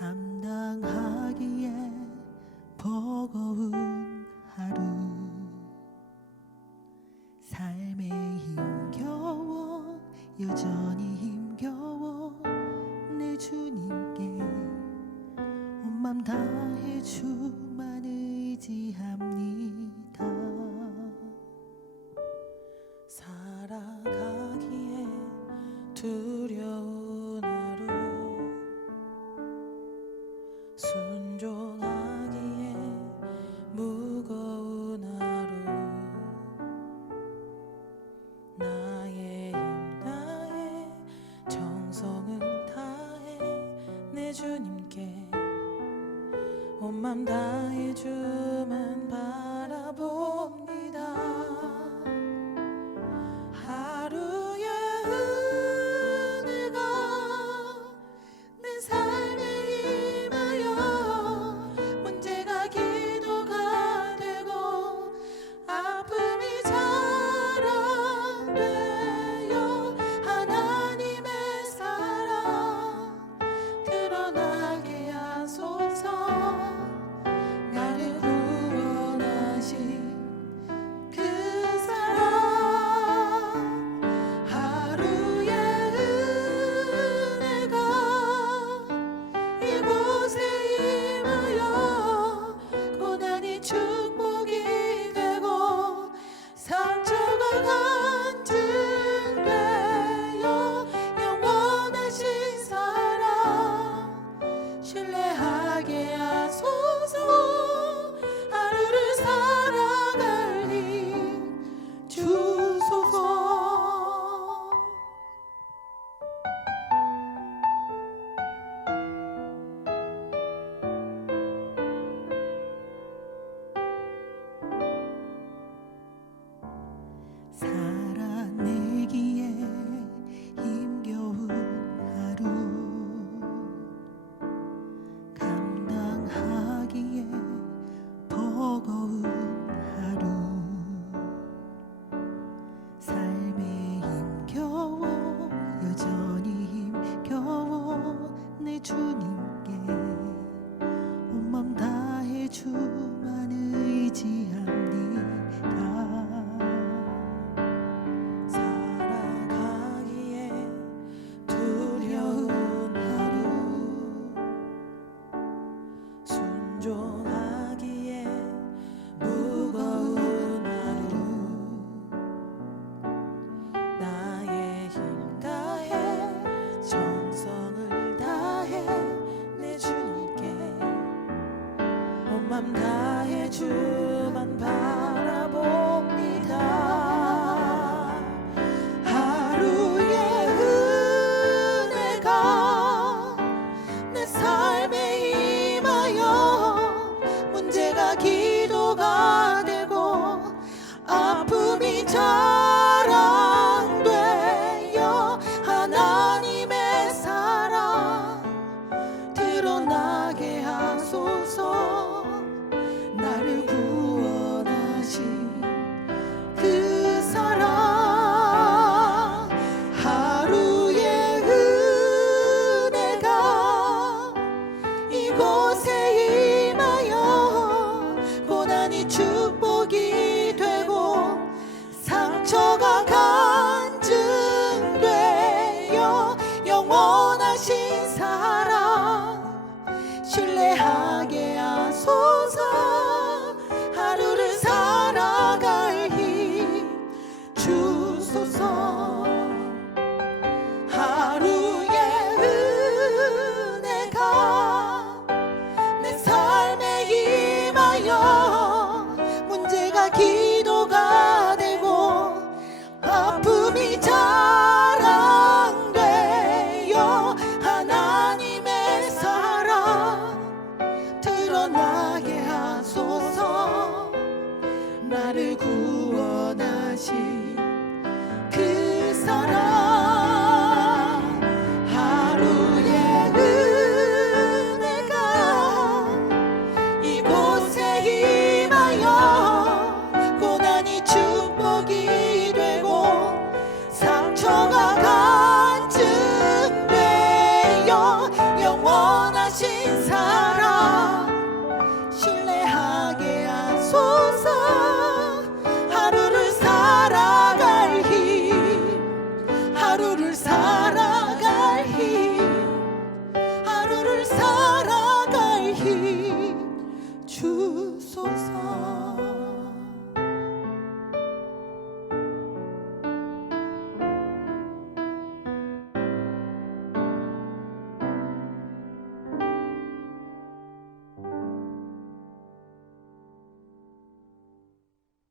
감당하기에 버거운 하루. 삶에 힘겨워 여전히 힘겨워 내 주님께 온맘 다해 주만 의지합니다. 살아가기에 두려운 주님께 온 맘 다해 주만 바 마음 다해 주 Señor.